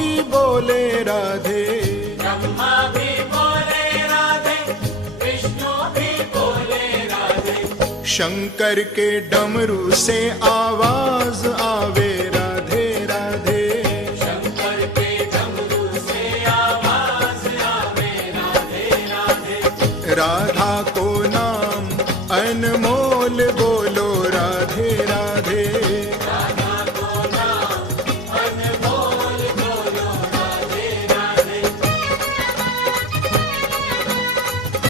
भी बोले राधे, ब्रह्मा भी बोले राधे, विष्णु भी बोले राधे। शंकर के डमरू से आवाज आवे राधे राधे, शंकर के डमरू से आवाज आवे राधे राधे। राधा को